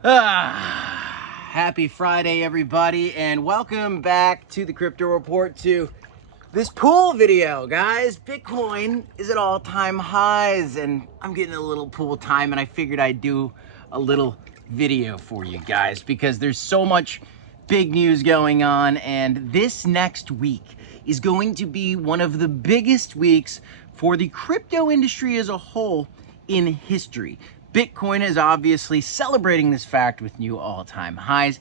Happy Friday, everybody, and welcome back to the Crypto Report, to this pool video, guys. Bitcoin is at all-time highs, and I'm getting a little pool time, and I figured I'd do a little video for you guys because there's so much big news going on, and this next week is going to be one of the biggest weeks for the crypto industry as a whole in history. Bitcoin is obviously celebrating this fact with new all-time highs,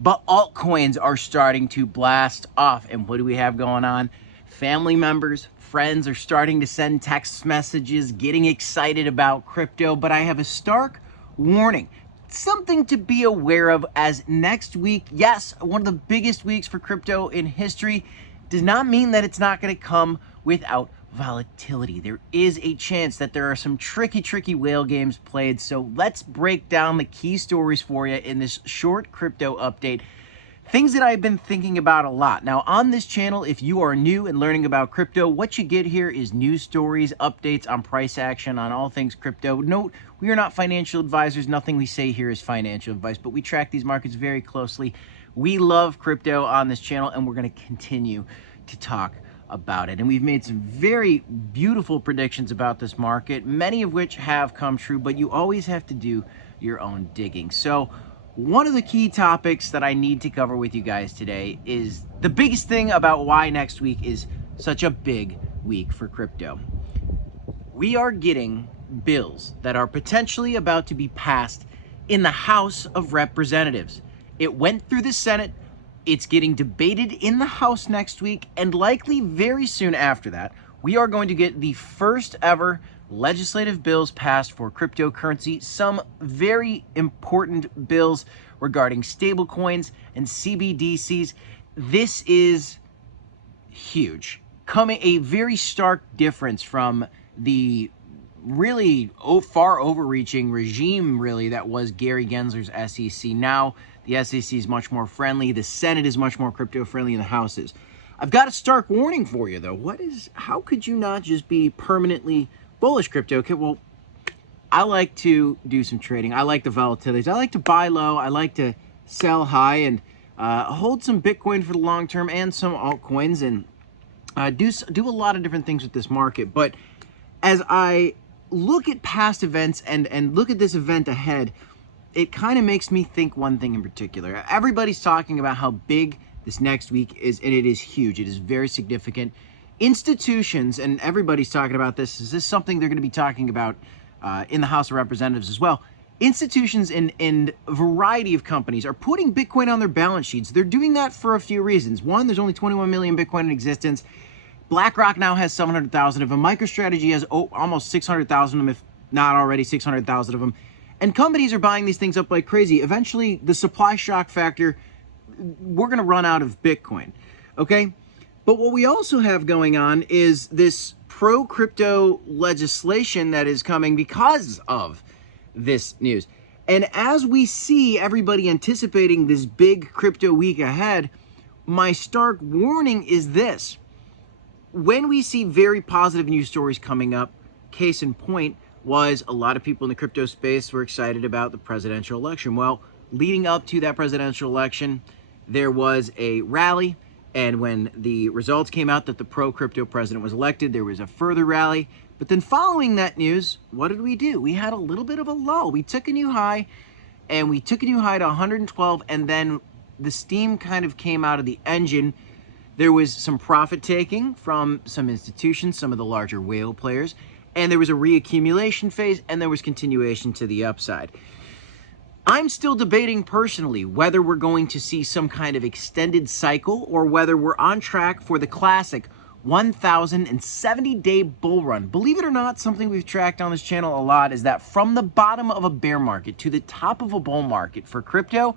but altcoins are starting to blast off. And what do we have going on? Family members, friends are starting to send text messages, getting excited about crypto, but I have a stark warning. Something to be aware of, as next week, yes, one of the biggest weeks for crypto in history, does not mean that it's not going to come without volatility. There is a chance that there are some tricky whale games played. So let's break down the key stories for you in this short crypto update. Things that I've been thinking about a lot. Now, on this channel, if you are new and learning about crypto, what you get here is news stories, updates on price action, on all things crypto. Note, we are not financial advisors. Nothing we say here is financial advice, but we track these markets very closely. We love crypto on this channel, and we're going to continue to talk about it. And we've made some very beautiful predictions about this market, many of which have come true, but you always have to do your own digging. So one of the key topics that I need to cover with you guys today is the biggest thing about why next week is such a big week for crypto. We are getting bills that are potentially about to be passed in the House of Representatives. It went through the Senate. It's getting debated in the House next week, and likely very soon after that, we are going to get the first ever legislative bills passed for cryptocurrency. Some very important bills regarding stablecoins and CBDCs. This is huge. Coming a very stark difference from the really far overreaching regime really that was Gary Gensler's SEC. Now the SEC is much more friendly. The Senate is much more crypto friendly, and the House is. I've got a stark warning for you though. How could you not just be permanently bullish crypto? Okay, well, I like to do some trading. I like the volatilities. I like to buy low. I like to sell high, and hold some Bitcoin for the long term and some altcoins, and do a lot of different things with this market. But as I look at past events and look at this event ahead, it kind of makes me think one thing in particular. Everybody's talking about how big this next week is, and it is huge. It is very significant. Institutions, and everybody's talking about this, is this something they're going to be talking about in the House of Representatives as well? Institutions and a variety of companies are putting Bitcoin on their balance sheets. They're doing that for a few reasons. One, there's only 21 million Bitcoin in existence. BlackRock now has 700,000 of them. MicroStrategy has almost 600,000 of them, if not already 600,000 of them. And companies are buying these things up like crazy. Eventually, the supply shock factor, we're going to run out of Bitcoin, okay? But what we also have going on is this pro-crypto legislation that is coming because of this news. And as we see everybody anticipating this big crypto week ahead, my stark warning is this. When we see very positive news stories coming up, case in point was a lot of people in the crypto space were excited about the presidential election. Well, leading up to that presidential election, there was a rally, and when the results came out that the pro-crypto president was elected, there was a further rally. But then following that news, what did we do? We had a little bit of a lull. We took a new high, and we took a new high to 112, and then the steam kind of came out of the engine. There was some profit taking from some institutions, some of the larger whale players, and there was a reaccumulation phase, and there was continuation to the upside. I'm still debating personally whether we're going to see some kind of extended cycle or whether we're on track for the classic 1,070-day bull run. Believe it or not, something we've tracked on this channel a lot is that from the bottom of a bear market to the top of a bull market for crypto,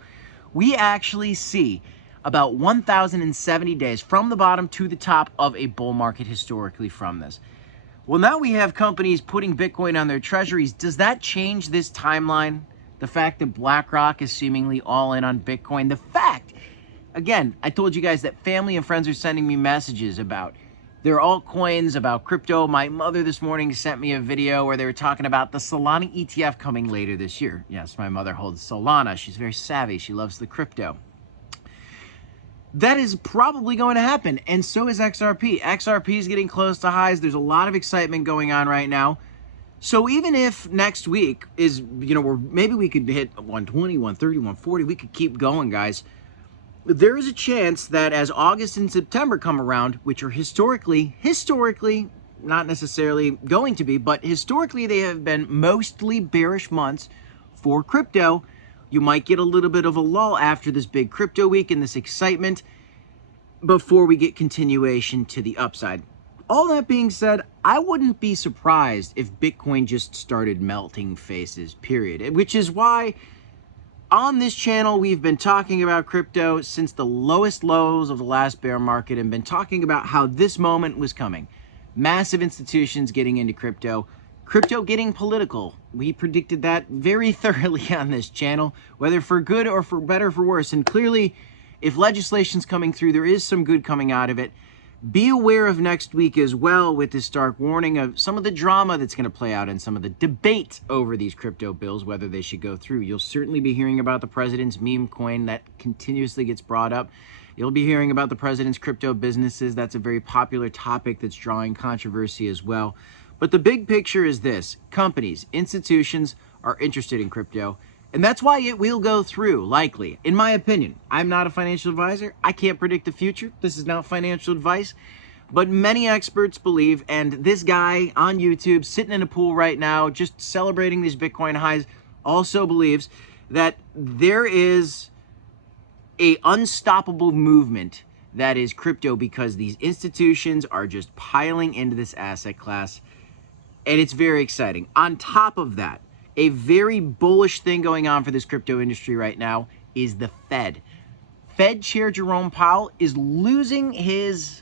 we actually see about 1,070 days from the bottom to the top of a bull market historically from this. Well, now we have companies putting Bitcoin on their treasuries. Does that change this timeline? The fact that BlackRock is seemingly all in on Bitcoin. The fact, again, I told you guys that family and friends are sending me messages about They're altcoins about crypto. My mother this morning sent me a video where they were talking about the Solana ETF coming later this year. Yes, my mother holds Solana. She's very savvy. She loves the crypto. That is probably going to happen, and so is XRP. XRP is getting close to highs. There's a lot of excitement going on right now. So even if next week is, maybe we could hit 120, 130, 140, we could keep going, guys. There is a chance that as August and September come around, which are historically, not necessarily going to be, but historically they have been mostly bearish months for crypto. You might get a little bit of a lull after this big crypto week and this excitement before we get continuation to the upside. All that being said, I wouldn't be surprised if Bitcoin just started melting faces, period. Which is why on this channel, we've been talking about crypto since the lowest lows of the last bear market and been talking about how this moment was coming. Massive institutions getting into crypto. Crypto getting political. We predicted that very thoroughly on this channel, whether for good or for better or for worse. And clearly, if legislation's coming through, there is some good coming out of it. Be aware of next week as well with this stark warning of some of the drama that's going to play out and some of the debate over these crypto bills, whether they should go through. You'll certainly be hearing about the president's meme coin that continuously gets brought up. You'll be hearing about the president's crypto businesses. That's a very popular topic that's drawing controversy as well. But the big picture is this. Companies, institutions are interested in crypto, and that's why it will go through, likely. In my opinion, I'm not a financial advisor. I can't predict the future. This is not financial advice. But many experts believe, and this guy on YouTube sitting in a pool right now, just celebrating these Bitcoin highs, also believes that there is an unstoppable movement that is crypto because these institutions are just piling into this asset class. And it's very exciting. On top of that, a very bullish thing going on for this crypto industry right now is the Fed. Fed Chair Jerome Powell is losing his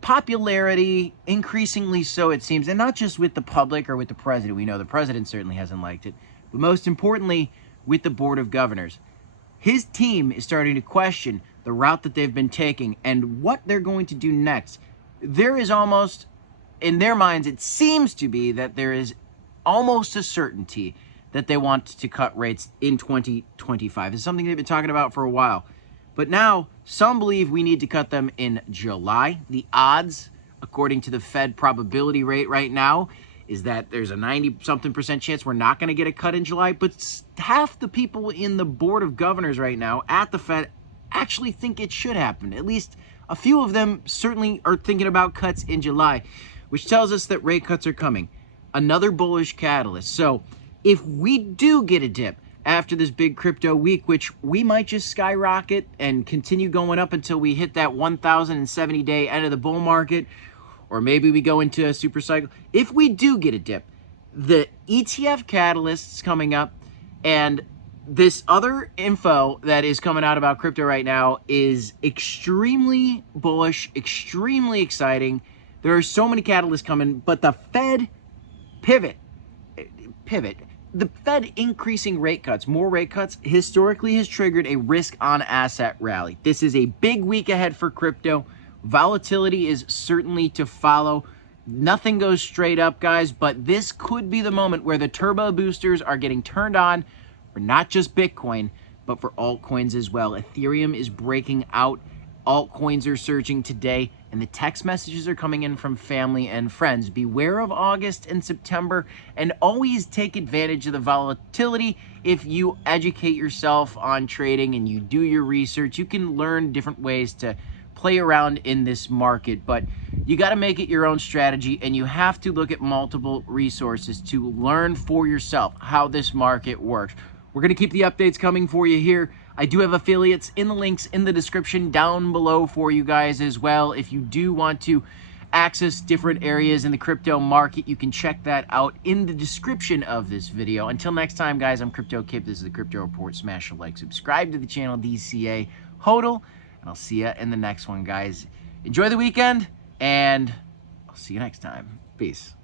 popularity, increasingly so it seems, and not just with the public or with the president. We know the president certainly hasn't liked it, but most importantly, with the Board of Governors. His team is starting to question the route that they've been taking and what they're going to do next. There is almost, in their minds, it seems to be that there is almost a certainty that they want to cut rates in 2025. It's something they've been talking about for a while. But now, some believe we need to cut them in July. The odds, according to the Fed probability rate right now, is that there's a 90-something% chance we're not going to get a cut in July. But half the people in the Board of Governors right now at the Fed actually think it should happen. At least a few of them certainly are thinking about cuts in July, which tells us that rate cuts are coming. Another bullish catalyst. So if we do get a dip after this big crypto week, which we might just skyrocket and continue going up until we hit that 1,070-day end of the bull market, or maybe we go into a super cycle. If we do get a dip, the ETF catalysts coming up and this other info that is coming out about crypto right now is extremely bullish, extremely exciting. There are so many catalysts coming, but the Fed pivot. The Fed increasing rate cuts, more rate cuts, historically has triggered a risk on asset rally. This is a big week ahead for crypto. Volatility is certainly to follow. Nothing goes straight up, guys, but this could be the moment where the turbo boosters are getting turned on for not just Bitcoin, but for altcoins as well. Ethereum is breaking out. Altcoins are surging today, and the text messages are coming in from family and friends. Beware of August and September, and always take advantage of the volatility. If you educate yourself on trading and you do your research, you can learn different ways to play around in this market, but you got to make it your own strategy, and you have to look at multiple resources to learn for yourself how this market works. We're going to keep the updates coming for you here. I do have affiliates in the links in the description down below for you guys as well. If you do want to access different areas in the crypto market, you can check that out in the description of this video. Until next time, guys, I'm Crypto Kip. This is the Crypto Report. Smash a like, subscribe to the channel, DCA HODL, and I'll see you in the next one, guys. Enjoy the weekend, and I'll see you next time. Peace.